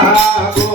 água.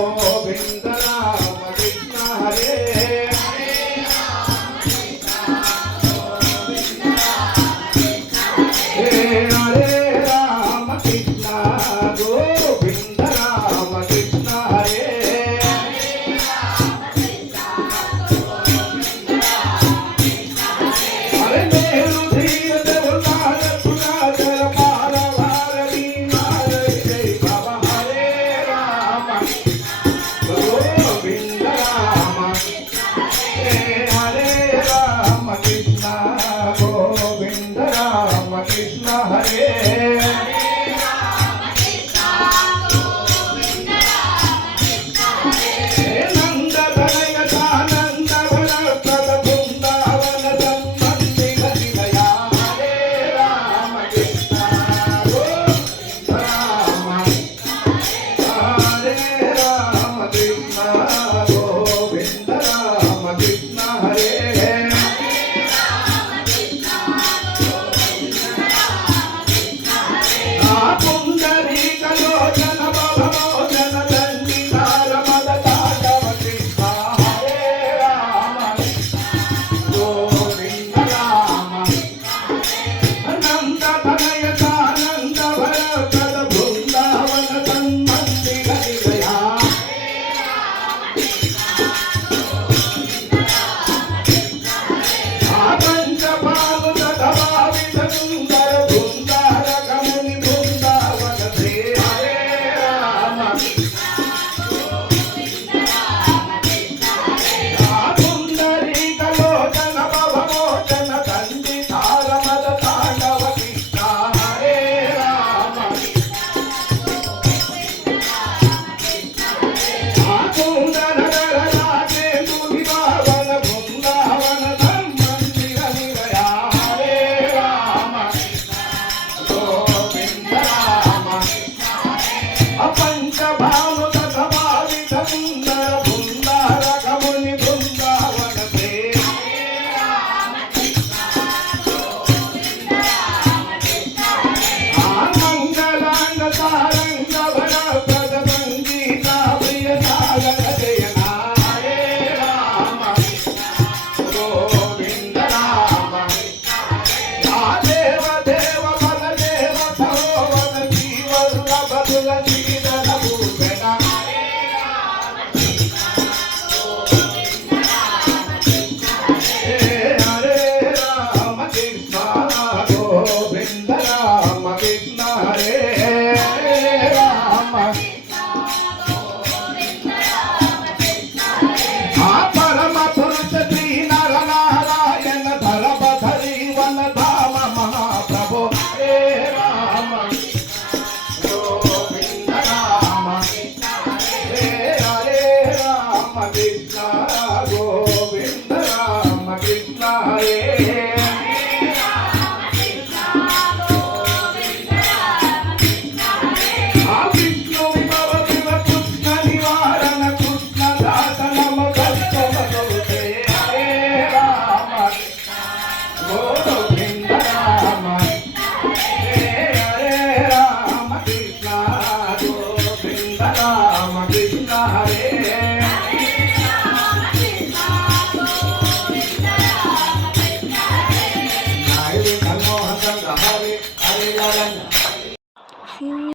Yeah. the